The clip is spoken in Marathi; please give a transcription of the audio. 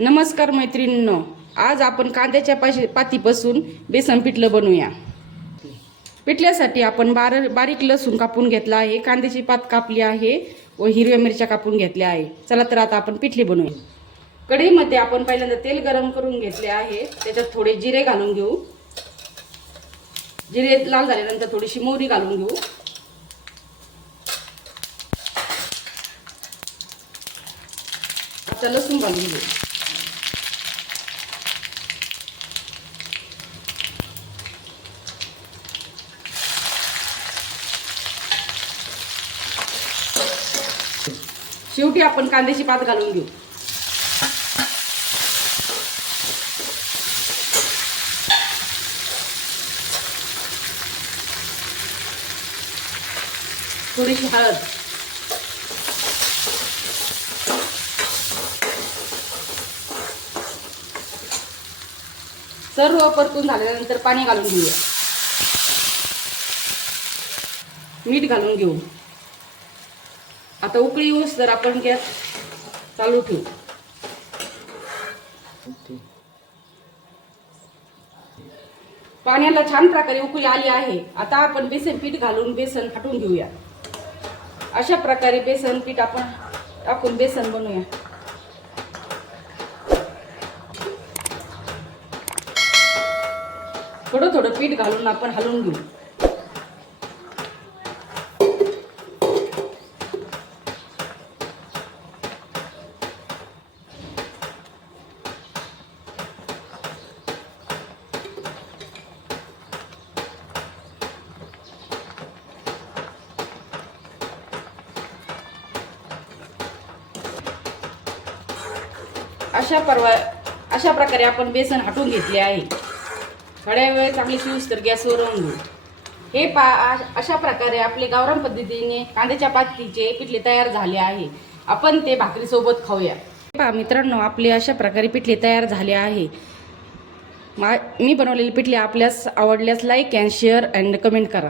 नमस्कार मैत्रिणींनो आज आपण कांद्याच्या पाशी पातीपासून बेसन पिठलं बनवूया. पिठल्यासाठी आपण बार बारीक लसूण कापून घेतला आहे कांद्याची पात कापली आहे व हिरव्या मिरच्या कापून घेतल्या आहे. चला तर आता आपण पिठले बनवूया. कढईमध्ये आपण पहिल्यांदा तेल गरम करून घेतले आहे. त्याच्यात थोडे जिरे घालून घेऊ. जिरे लाल झाल्यानंतर थोडीशी मोहरी घालून घेऊ. आता लसूण घालून घेऊ. शेवटी आपण कांद्याची पात घालून घेऊ. थोडीशी हळद. सर्व परतून झाल्यानंतर पाणी घालून घेऊया. मीठ घालून घेऊ. आता उकळी येऊस तर आपण गॅस चालू ठेवू. पाण्याला छान प्रकारे उकळी आली आहे. आता आपण बेसन पीठ घालून बेसन हटवून घेऊया. अशा प्रकारे बेसन पीठ आपण टाकून बेसन बनवूया. थोडं थोडं पीठ घालून आपण हलवून घेऊ. अशा परवा अशा प्रकारे आपण बेसन हटून घेतले आहे. थोड्या वेळ चांगली शिवस तर गॅसवर राहून घेऊ. हे पा अशा प्रकारे आपले गावरान पद्धतीने कांद्याच्या पातीचे पिठले तयार झाले आहे. आपण ते भाकरीसोबत खाऊया. पहा मित्रांनो आपले अशा प्रकारे पिठले तयार झाले आहे. मा मी बनवलेले पिठले आपल्यास आवडल्यास like and share and comment करा.